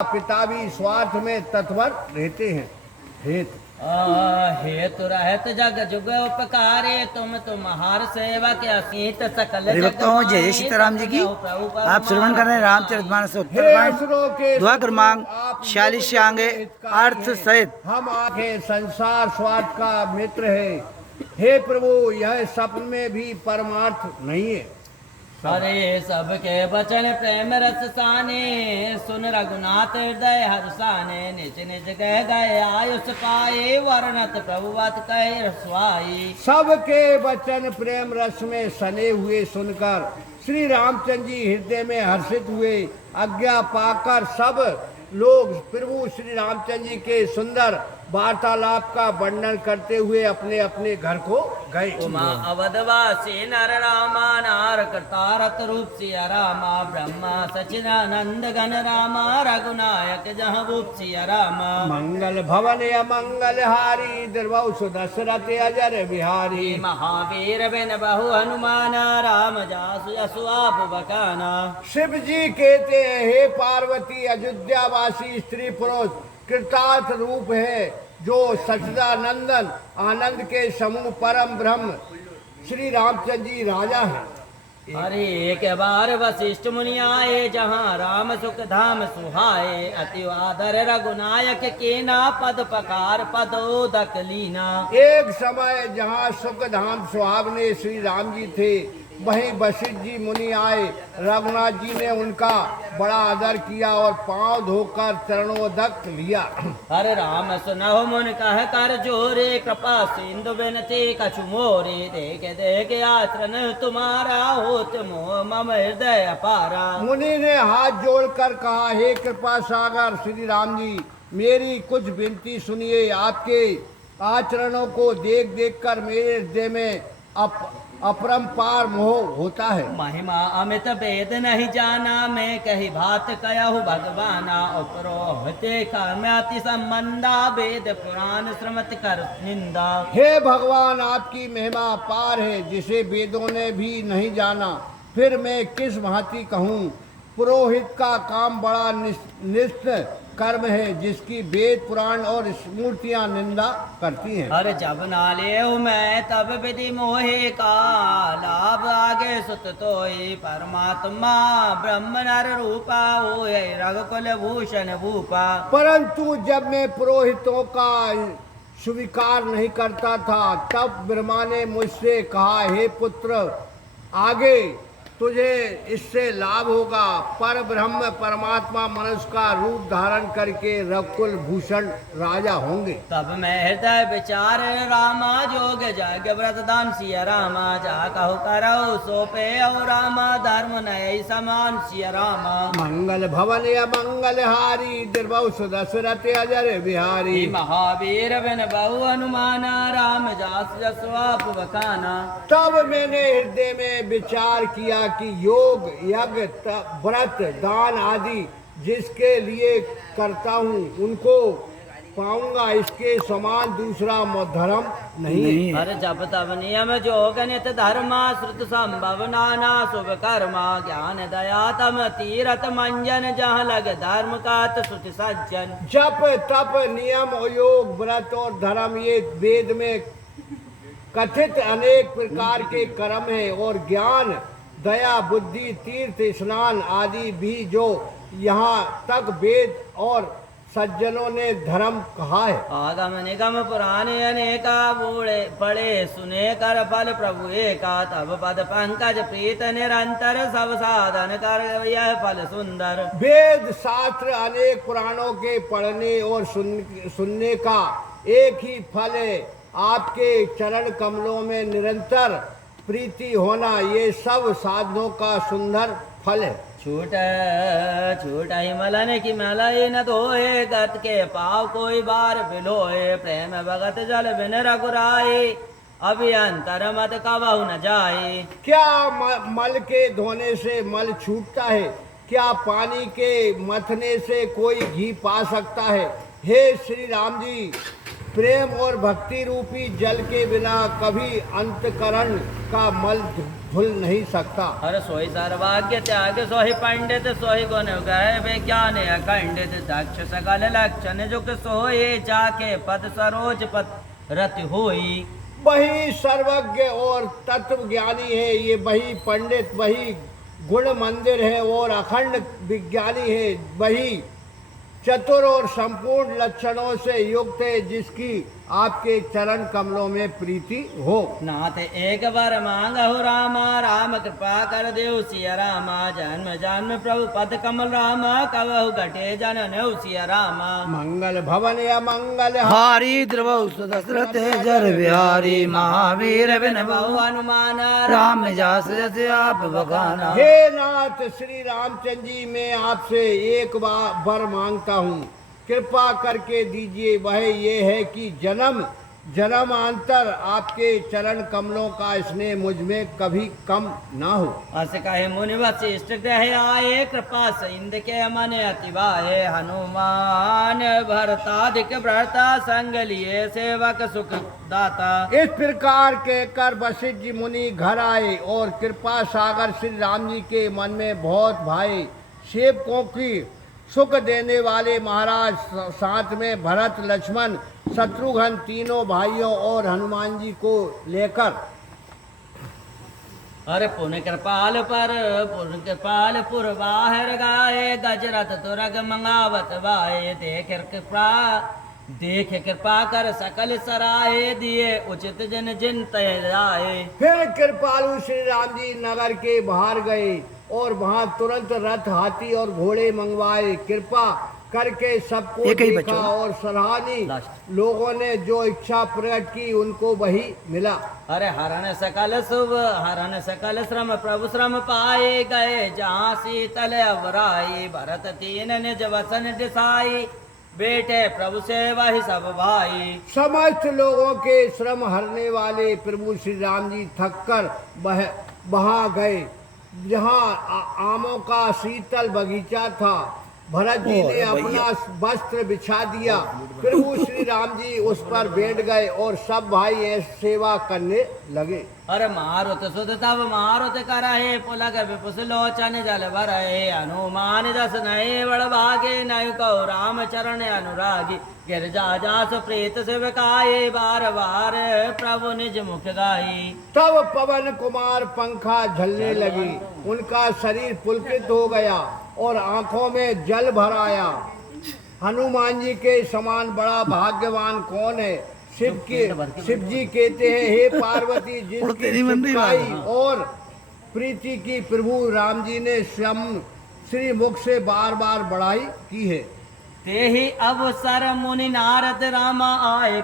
पिता भी स्वार्थ में तत्पर रहते हैं। हेतु रहत जग जुग उपकारे तुम हर सेवक असीत सकल हरिभक्तों, जय जय सीताराम जी की। आप श्रवण कर रहे हैं रामचरितमानस उत्तरकांड दुआ क्रमांक 46 आगे अर्थ सहित। हम आखे संसार स्वार्थ का मित्र है। हे प्रभु, यह स्वप्न में भी परमार्थ नहीं है। हरे सबके बचन प्रेम रस साने सुन रघुनाथ हृदय हर्षाने निज निज कह गए आयुष पाए वर्णत प्रभुवत कह रसवाई। सबके वचन प्रेम रस में सने हुए सुनकर श्री रामचंद्र जी हृदय में हर्षित हुए। आज्ञा पाकर सब लोग प्रभु श्री रामचंद्र जी के सुंदर वार्तालाप का वर्णन करते हुए अपने अपने घर को गए। उमा अवधवासी नर रामा नार करतारत रूप सिया रामा ब्रह्मा सचिदानंद गण रामा रघुनायक जहाँ रूप सिया रामा। मंगल भवन अमंगल हारी दुर्वसु दशरथ अजर बिहारी। महावीर बिन बहु हनुमान राम जासु यशु आप बकाना। शिव जी कहते हैं, हे पार्वती, अयोध्यावासी स्त्री पुरुष कृतार्थ रूप है, जो सच्चिदानंदन आनंद के समूह परम ब्रह्म श्री रामचंद्र जी राजा हैं। अरे एक बार वशिष्ठ मुनि आए जहाँ राम सुख धाम सुहाए अति आदर रघुनायक के ना पद पकार पदोदक लीना। एक समय जहाँ सुख धाम सुहावने श्री राम जी थे, वहीं वशिष्ठ जी मुनि आए। रघुनाथ जी ने उनका बड़ा आदर किया और पांव धोकर चरणोदक लिया। हरे राम सुनहो मुन कह कर जोरे कृपा सिंधु बिनती कछु मोरे देख देख आचरण तुम्हारा होत मोह मम हृदय अपारा। मुनि ने हाथ जोड़कर कहा, हे कृपा सागर श्री राम जी, मेरी कुछ विनती सुनिए। आपके आचरणों को देख देख कर मेरे हृदय में अपरंपार मोह होता है। महिमा अमित वेद नहीं जाना मैं कही बात कहु भगवाना उपरोहते कर्म्याति संबंधा वेद पुराण श्रमत कर निंदा। हे भगवान, आपकी महिमा पार है जिसे वेदों ने भी नहीं जाना, फिर मैं किस भांति कहूँ। पुरोहित का काम बड़ा निष्ठ कर्म है जिसकी वेद पुराण और स्मृतियां निंदा करती हैं। अरे जब नाले मैं तब विधि मोहे का लाभ आगे सुत तो परमात्मा ब्रह्म नर रूपा हो रघुकुल भूषण भूपा। परंतु जब मैं पुरोहितों का स्वीकार नहीं करता था, तब ब्रह्मा ने मुझसे कहा, हे पुत्र, आगे तुझे इससे लाभ होगा। पर ब्रह्म परमात्मा मनुष्य का रूप धारण करके रघुकुल भूषण राजा होंगे। तब मैं हृदय विचार रामा जोग जग व्रत दान सिया रामा जा कहु करो सोपे और रामा धर्म नय समान सिया रामा। मंगल भवन अमंगल हारी दुर्वसु दशरथ अजर बिहारी। महावीर बिन बहु हनुमान राम जास जसु आप बकाना। तब मैंने हृदय में विचार किया कि योग यज्ञ व्रत दान आदि जिसके लिए करता हूँ उनको पाऊंगा, इसके समान दूसरा धर्म नहीं है। हर जब तब नियम जोग नित धर्मा श्रुत संभव नाना शुभ कर्मा ज्ञान दया तम तीरथ मंजन जहाँ लग धर्म का सुत सज्जन। जप तप नियम योग व्रत और धर्म ये वेद में कथित अनेक प्रकार के कर्म है, और ज्ञान दया बुद्धि तीर्थ स्नान आदि भी जो यहाँ तक वेद और सज्जनों ने धर्म कहा है। आगम निगम पुराने अनेका बूढ़े पढ़े सुने कर फल प्रभु एका तब पद पंकज प्रीत निरंतर सब साधन कर यह फल सुंदर। वेद शास्त्र अनेक पुराणों के पढ़ने और सुनने का एक ही फल है, आपके चरण कमलों में निरंतर प्रीति होना, ये सब साधनों का सुंदर फल है। छूट छूट हिमलन की मलई न धोए गत के पाव कोई बार बिलोए प्रेम भगत जल बिन रघुराए अभियंतर मत कबहु न जाए। क्या मल के धोने से मल छूटता है? क्या पानी के मथने से कोई घी पा सकता है? हे श्री राम जी, प्रेम और भक्ति रूपी जल के बिना कभी अंतकरण का मल धुल नहीं सकता। अरे सोई सर्वाग्य त्याग सोहि पंडित सोहि गुण गए विज्ञान अखंडित दक्ष सकल लक्षण जुग सोए जाके पद सरोज पद रति होई। वही सर्वज्ञ और तत्व ज्ञानी है, ये वही पंडित, वही गुण मंदिर है और अखंड विज्ञानी है, वही चतुर और संपूर्ण लक्षणों से युक्त है, जिसकी आपके चरण कमलों में प्रीति हो। नाथ एक बार मांगहु रामा राम कृपा कर देव सिया रामा जन्म जन्म प्रभु पद कमल रामा कबहु घटे जनन सिया रामा। मंगल भवन या मंगल हारी द्रवौ सुदशरथ जर बिहारी महावीर बिन बहु हनुमान राम जास जस आप बखाना। हे नाथ श्री रामचंद्र जी, मैं आपसे एक बार वर मांगता हूँ, कृपा करके दीजिए। वह ये है कि जन्म जन्मांतर आपके चरण कमलों का स्नेह मुझ में कभी कम ना हो। अस कहे मुनि वशिष्ठ ग्रह आए कृपा सिंध के मन अतिवाए हनुमान भरताधिक भ्रता संग लिए सेवक सुख दाता। इस प्रकार के कर वशिष्ठ जी मुनि घर आए और कृपा सागर श्री राम जी के मन में बहुत भाई। सेवकों की सुख देने वाले महाराज साथ में भरत लक्ष्मण शत्रुघ्न तीनों भाइयों और हनुमान जी को लेकर अरे पुण्य कृपाल पुर बाहर गाए गजरथ तुरग मंगावत वाए देख कृपा कर सकल सराय दिए उचित जन जिन तय आए। फिर कृपालु श्री राम जी नगर के बाहर गए और वहां तुरंत रथ हाथी और घोड़े मंगवाए। कृपा करके सबको देखा और सराहनीय लोगों ने जो इच्छा प्रकट की उनको वही मिला। अरे हरण सकल श्रम प्रभु श्रम पाए गए जहाँ शीतल अवराई भरत तीन निज वसन दिसाई बेटे प्रभु से वही सब भाई। समस्त लोगों के श्रम हरने वाले प्रभु श्री राम जी थक कर वहां गए जहाँ आमों का शीतल बगीचा था। भरत जी ने अपना वस्त्र बिछा दिया। प्रभु श्री राम जी उस पर बैठ गए और सब भाई ऐसे सेवा करने लगे। अरे मारुत सुध तब मारुत करहे पुलक विपुस लोचन जल भरहे हनुमान जस नये बड़ भागे नय कहो राम चरण अनुरागी गिरजा जास प्रेत सेवकाये बार बार प्रभु निज मुख गाई। तब पवन कुमार पंखा झलने लगी, उनका शरीर पुलकित हो गया और आंखों में जल भर आया। हनुमान जी के समान बड़ा भाग्यवान कौन है। शिव जी कहते हैं, हे पार्वती, जिसकी सुखाई और प्रीति की प्रभु राम जी ने स्वयं श्री मुख से बार बार बड़ाई की है। ते ही अवसर मुनि नारद रामा आए।